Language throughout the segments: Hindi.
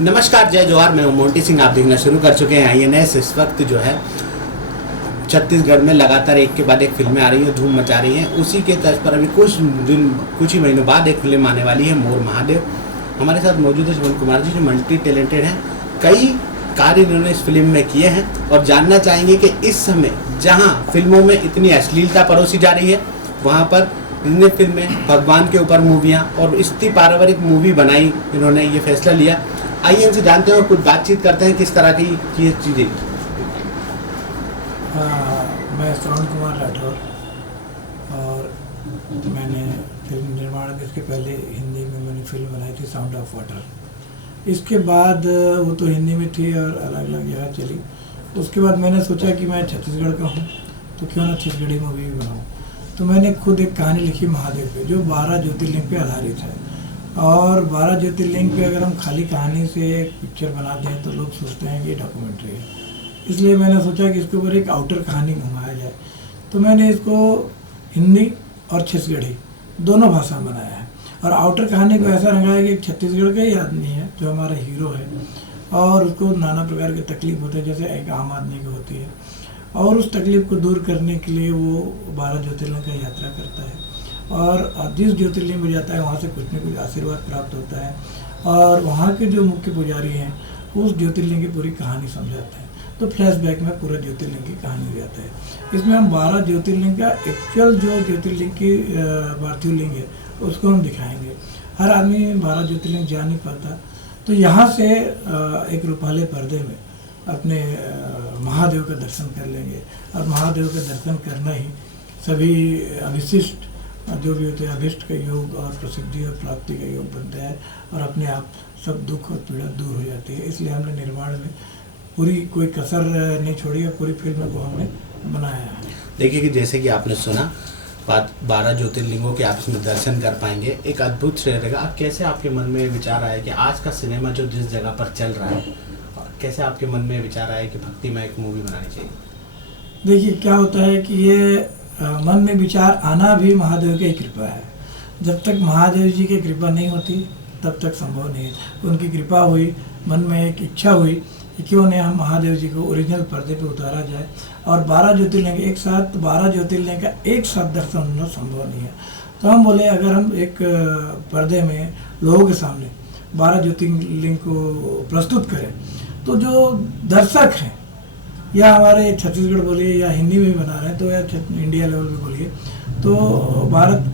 नमस्कार, जय जोहार। मैं मोंटी सिंह। आप देखना शुरू कर चुके हैं INS। इस वक्त जो है छत्तीसगढ़ में लगातार एक के बाद एक फिल्में आ रही हैं, धूम मचा रही हैं। उसी के तर्ज पर अभी कुछ ही महीनों बाद एक फिल्म आने वाली है, मोर महादेव। हमारे साथ मौजूद है शुभम कुमार जी, जो मल्टी टैलेंटेड हैं। कई कार्य इन्होंने इस फिल्म में किए हैं और जानना चाहेंगे कि इस समय जहां फिल्मों में इतनी अश्लीलता परोसी जा रही है, वहां पर इन्होंने फिल्में भगवान के ऊपर मूवियाँ और इतनी पारिवारिक मूवी बनाई, इन्होंने ये फैसला लिया। आइए इनसे जानते हैं और कुछ बातचीत करते हैं किस तरह की ये चीज़ें। मैं श्रवण कुमार राठौर और मैंने फिल्म निर्माण में इसके पहले हिंदी में मैंने फिल्म बनाई थी साउंड ऑफ वाटर। इसके बाद वो तो हिंदी में थी और अलग अलग जगह चली। उसके बाद मैंने सोचा कि मैं छत्तीसगढ़ का हूँ तो क्यों ना छत्तीसगढ़ी मूवी भी बनाऊँ। तो मैंने खुद एक कहानी लिखी महादेव पे, जो 12 ज्योतिर्लिंग पे आधारित है। और 12 ज्योतिर्लिंग पे अगर हम खाली कहानी से एक पिक्चर बना दें तो लोग सोचते हैं कि डॉक्यूमेंट्री है। इसलिए मैंने सोचा कि इसके ऊपर एक आउटर कहानी घुमाया जाए। तो मैंने इसको हिंदी और छत्तीसगढ़ी दोनों भाषा में बनाया है। और आउटर कहानी को ऐसा रंगाया कि एक छत्तीसगढ़ का ही आदमी है जो हमारा हीरो है, और उसको नाना प्रकार की तकलीफ होती है जैसे एक आम आदमी की होती है। और उस तकलीफ को दूर करने के लिए वो 12 ज्योतिर्लिंग का यात्रा करता है, और जिस ज्योतिर्लिंग में जाता है वहाँ से कुछ न कुछ आशीर्वाद प्राप्त होता है, और वहाँ के जो मुख्य पुजारी हैं उस ज्योतिर्लिंग की पूरी कहानी समझाते हैं। तो फ्लैशबैक में पूरा ज्योतिर्लिंग की कहानी हो जाता है। इसमें हम 12 ज्योतिर्लिंग का एक्चुअल जो ज्योतिर्लिंग की पार्थिव लिंग है उसको हम दिखाएंगे। हर आदमी 12 ज्योतिर्लिंग जा नहीं पाता, तो यहाँ से एक रूपाले पर्दे में अपने महादेव का दर्शन कर लेंगे। और महादेव का दर्शन करना ही सभी अविशिष्ट जो भी होते हैं अभिष्ट का योग और प्रसिद्धि और प्राप्ति का योग बनता है, और अपने आप सब दुख और पीड़ा दूर हो जाती है। इसलिए हमने निर्माण में पूरी कोई कसर नहीं छोड़ी है, पूरी फिल्म को हमने बनाया है। देखिए कि जैसे कि आपने सुना, 12 ज्योतिर्लिंगों के आप इसमें दर्शन कर पाएंगे, एक अद्भुत श्रेय रहेगा। अब कैसे आपके मन में विचार आया कि आज का सिनेमा जो जिस जगह पर चल रहा है, कैसे आपके मन में विचार आया कि भक्ति में एक मूवी बनानी चाहिए? देखिए क्या होता है कि ये मन में विचार आना भी महादेव की कृपा है। जब तक महादेव जी की कृपा नहीं होती तब तक संभव नहीं है। उनकी कृपा हुई, मन में एक इच्छा हुई कि क्यों नहीं हम महादेव जी को ओरिजिनल पर्दे पे उतारा जाए। और 12 ज्योतिर्लिंग एक साथ, 12 ज्योतिर्लिंग का एक साथ दर्शन होना संभव नहीं है। तो हम बोले अगर हम एक पर्दे में लोगों के सामने 12 ज्योतिर्लिंग को प्रस्तुत करें तो जो दर्शक हैं, या हमारे छत्तीसगढ़ बोलिए या हिंदी में भी बना रहे हैं तो या इंडिया लेवल पे बोलिए, तो भारत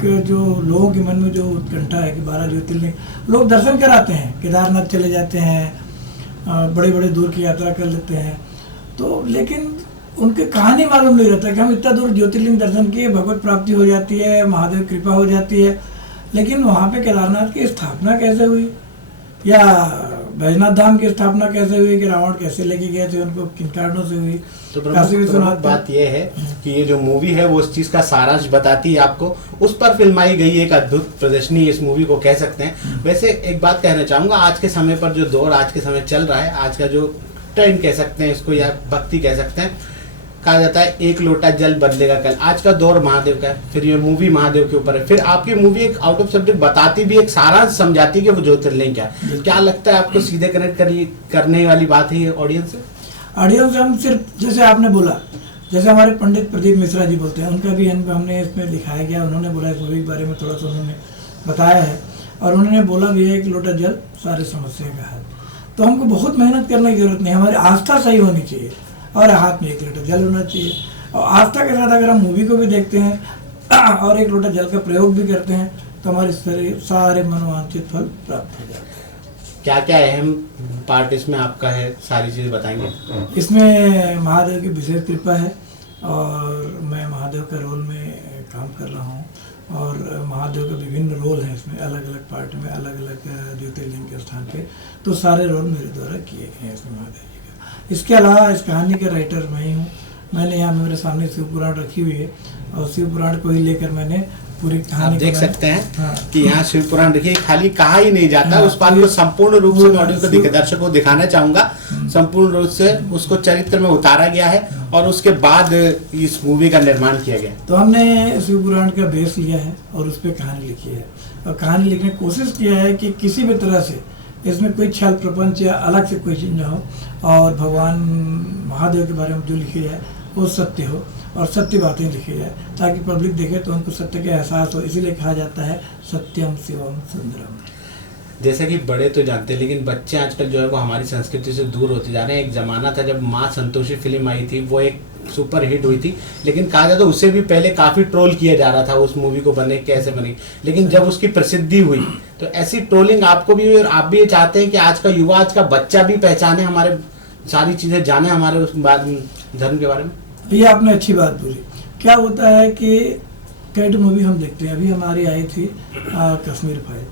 के जो लोगों के मन में जो उत्कंठा है कि 12 ज्योतिर्लिंग, लोग दर्शन कराते हैं, केदारनाथ चले जाते हैं, बड़े बड़े दूर की यात्रा कर लेते हैं, तो लेकिन उनके कहानी मालूम नहीं रहता कि हम इतना दूर ज्योतिर्लिंग दर्शन किए, भगवत प्राप्ति हो जाती है, महादेव कृपा हो जाती है, लेकिन वहाँ पे केदारनाथ की स्थापना कैसे हुई, या बैजनाथ धाम की स्थापना कैसे हुई, कि रावण कैसे लेके गए थे उनको, किन कारणों से हुई। तो प्रमुख बात यह है कि ये जो मूवी है वो उस चीज़ का सारांश बताती है आपको, उस पर फिल्माई गई एक अद्भुत प्रदर्शनी इस मूवी को कह सकते हैं। वैसे एक बात कहना चाहूँगा, आज के समय पर जो दौर आज के समय चल रहा है, आज का जो ट्रेंड कह सकते हैं इसको, या भक्ति कह सकते हैं, कहा जाता है एक लोटा जल बदलेगा कल। आज का दौर महादेव का है, फिर ये मूवी महादेव के ऊपर है, फिर आपकी मूवी एक आउट ऑफ सब्जेक्ट बताती भी, एक सारांश समझाती कि वो ज्योतिर्लिंग क्या लगता है आपको? सीधे कनेक्ट करने वाली बात है ये ऑडियंस से? ऑडियंस हम सिर्फ जैसे आपने बोला, जैसे हमारे पंडित प्रदीप मिश्रा जी बोलते हैं, उनका भी हमने इसमें दिखाया गया। उन्होंने बोला इस मूवी के बारे में थोड़ा सा उन्होंने बताया है, और उन्होंने बोला भी है कि लोटा जल सारी समस्या का हल। तो हमको बहुत मेहनत करने की जरूरत नहीं, हमारी आस्था सही होनी चाहिए और हाथ में 1 लोटा जल होना चाहिए। और आस्था के साथ अगर हम मूवी को भी देखते हैं और 1 लोटा जल का प्रयोग भी करते हैं तो हमारे सारे मनोवांछित फल प्राप्त हो जाते हैं। क्या क्या अहम पार्ट इसमें आपका है, सारी चीज़ें बताएंगे? इसमें महादेव की विशेष कृपा है, और मैं महादेव का रोल में काम कर रहा हूँ, और महादेव के विभिन्न रोल हैं इसमें, अलग अलग पार्ट में, अलग अलग ज्योतिर्लिंग के स्थान पे, तो सारे रोल मेरे द्वारा किए गए हैं इसमें महादेव जी का। इसके अलावा इस कहानी का राइटर मैं ही हूँ। मैंने यहाँ मेरे सामने शिव पुराण रखी हुई है, और शिव पुराण को ही लेकर मैंने पूरी कहानी आप देख सकते हैं कि यहाँ शिव पुराण देखिए, खाली कहा ही नहीं जाता, उस बात को संपूर्ण रूप से ऑडियो को दर्शकों को दिखाना चाहूंगा। संपूर्ण रूप से उसको चरित्र में उतारा गया है और उसके बाद इस मूवी का निर्माण किया गया। तो हमने शिव पुराण का बेस लिया है और उस पर कहानी लिखी है, और कहानी लिखने की कोशिश किया है कि किसी भी तरह से इसमें कोई छल प्रपंच या अलग से कोई चीज़ ना हो, और भगवान महादेव के बारे में जो लिखी जाए वो सत्य हो और सत्य बातें लिखी जाए, ताकि पब्लिक देखे तो उनको सत्य का एहसास हो। इसीलिए कहा जाता है सत्यम शिवम सुंदरम। जैसे कि बड़े तो जानते हैं, लेकिन बच्चे आजकल जो है वो हमारी संस्कृति से दूर होते जा रहे हैं। एक ज़माना था जब माँ संतोषी फिल्म आई थी, वो एक सुपर हिट हुई थी, लेकिन कहा जाए तो उससे भी पहले काफ़ी ट्रोल किया जा रहा था उस मूवी को बने कैसे बनी। लेकिन जब उसकी प्रसिद्धि हुई तो ऐसी ट्रोलिंग आपको भी हुई, और आप भी ये चाहते हैं कि आज का युवा, आज का बच्चा भी पहचाने हमारे सारी चीज़ें, जाने हमारे उस बात धर्म के बारे में। ये आपने अच्छी बात बोली। क्या होता है कि कई मूवी हम देखते हैं, अभी हमारी आई थी कश्मीर फाइल,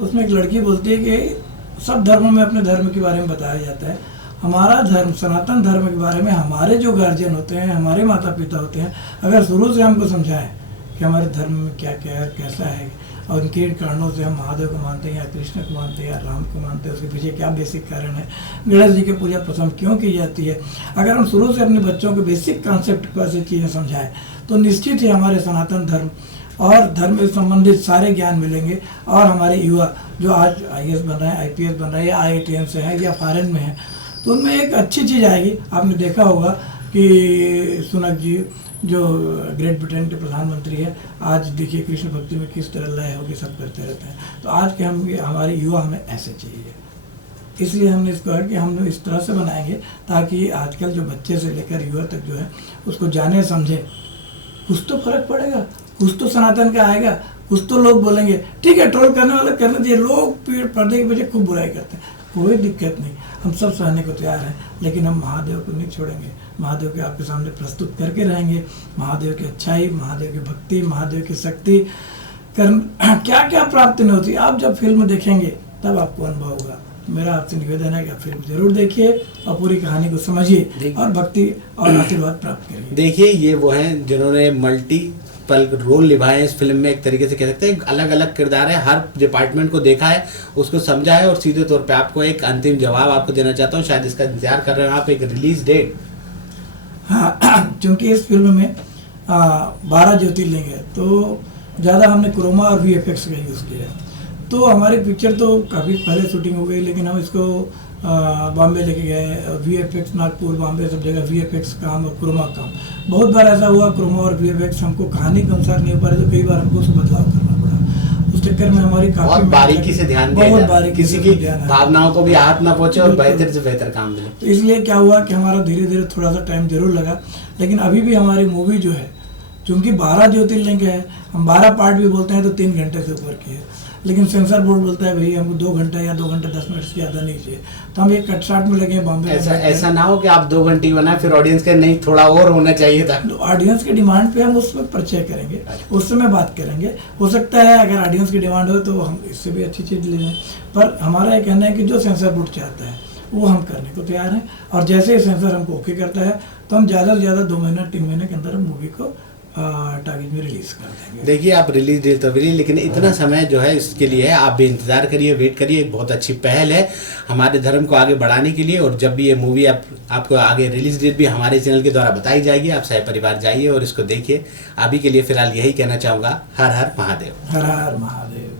उसमें एक लड़की बोलती है कि सब धर्मों में अपने धर्म के बारे में बताया जाता है, हमारा धर्म सनातन धर्म के बारे में हमारे जो गार्जियन होते हैं, हमारे माता पिता होते हैं, अगर शुरू से हमको समझाएं कि हमारे धर्म में क्या क्या है, कैसा है, और इनके कारणों से हम महादेव को मानते हैं या कृष्ण को मानते हैं या राम को मानते हैं, उसके पीछे क्या बेसिक कारण है, गणेश जी की पूजा पसंद क्यों की जाती है, अगर हम शुरू से अपने बच्चों को बेसिक कॉन्सेप्ट को ऐसी चीज़ें समझाएं तो निश्चित ही हमारे सनातन धर्म और धर्म से संबंधित सारे ज्ञान मिलेंगे। और हमारे युवा जो आज IAS बन रहे हैं, IPS बन रहे हैं, या IITM से हैं या फॉरेन में हैं, तो उनमें एक अच्छी चीज़ आएगी। आपने देखा होगा कि सुनक जी जो ग्रेट ब्रिटेन के प्रधानमंत्री है, आज देखिए कृष्ण भक्ति में किस तरह लय होकर सब करते रहते हैं। तो आज के हमारे युवा हमें ऐसे चाहिए, इसलिए हमने इसको है कि हम इस तरह से बनाएंगे ताकि आजकल जो बच्चे से लेकर युवा तक जो है उसको जाने समझे। कुछ तो फर्क पड़ेगा, कुछ तो सनातन का आएगा, कुछ तो लोग बोलेंगे ठीक है, ट्रोल करने वाले करने दिए, लोग पर्दे के पीछे खूब बुराई करते हैं, कोई दिक्कत नहीं, हम सब सहने को तैयार हैं, लेकिन हम महादेव को नहीं छोड़ेंगे। महादेव के आपके सामने प्रस्तुत करके रहेंगे, महादेव की अच्छाई, महादेव की भक्ति, महादेव की शक्ति क्या क्या प्राप्त नहीं होती, आप जब फिल्म देखेंगे तब आपको अनुभव होगा। मेरा आपसे निवेदन है कि आप फिल्म जरूर देखिए और पूरी कहानी को समझिए और भक्ति और आशीर्वाद प्राप्त करिए। देखिए ये वो हैं जिन्होंने मल्टीपल रोल निभाए हैं इस फिल्म में, एक तरीके से कह सकते हैं अलग अलग किरदार है, हर डिपार्टमेंट को देखा है, उसको समझा है, और सीधे तौर पे आपको एक अंतिम जवाब आपको देना चाहता हूँ, शायद इसका इंतजार कर रहे हो आप, एक रिलीज डेट। हाँ, क्योंकि इस फिल्म में 12 ज्योतिर्लिंग है, तो ज़्यादा हमने क्रोमा और VFX का यूज़ किया है। तो हमारी पिक्चर तो काफ़ी पहले शूटिंग हो गई, लेकिन हम इसको बॉम्बे लेके गए, VFX नागपुर, बॉम्बे, सब जगह VFX काम और क्रोमा काम। बहुत बार ऐसा हुआ क्रोमा और VFX हमको कहानी के अनुसार नहीं हो पा रहे, तो कई बार हमको उसको बदलाव करना पड़ा। उस चक्कर में हमारी बहुत बारीकी से ध्यान दिया, बहुत बारीकी, किसी की भावनाओं को भी हाथ ना पहुंचे और बेहतर से बेहतर काम मिले। तो इसलिए क्या हुआ कि हमारा धीरे धीरे थोड़ा सा टाइम जरूर लगा, लेकिन अभी भी हमारी मूवी जो है, चूँकि 12 ज्योतिर्लिंग है, हम 12 पार्ट भी बोलते हैं तो 3 घंटे से ऊपर की है, लेकिन सेंसर बोर्ड बोलता है भाई हमको 2 घंटा या 2 घंटे 10 मिनट से ज़्यादा नहीं चाहिए, तो हम एक कट शॉट में लगे बॉम्बे। ऐसा ना हो कि आप 2 घंटे बनाए फिर ऑडियंस के नहीं थोड़ा और होना चाहिए था। तो ऑडियंस की डिमांड पे हम उसमें परिचय करेंगे, उस समय बात करेंगे। हो सकता है अगर ऑडियंस की डिमांड हो तो हम इससे भी अच्छी चीज़ ले लें, पर हमारा ये कहना है कि जो सेंसर बोर्ड चाहता है वो हम करने को तैयार हैं, और जैसे ही सेंसर हमको ओके करता है तो हम ज़्यादा से ज़्यादा 2 महीना 3 महीने के अंदर मूवी को टारगेट में रिलीज कर देंगे। देखिए आप रिलीज डेट तो मिली, लेकिन इतना समय जो है इसके लिए है, आप भी इंतजार करिए, वेट करिए। एक बहुत अच्छी पहल है हमारे धर्म को आगे बढ़ाने के लिए, और जब भी ये मूवी आपको आगे रिलीज डेट भी हमारे चैनल के द्वारा बताई जाएगी, आप सह परिवार जाइए और इसको देखिए। अभी के लिए फिलहाल यही कहना चाहूँगा, हर हर महादेव। हर हर महादेव।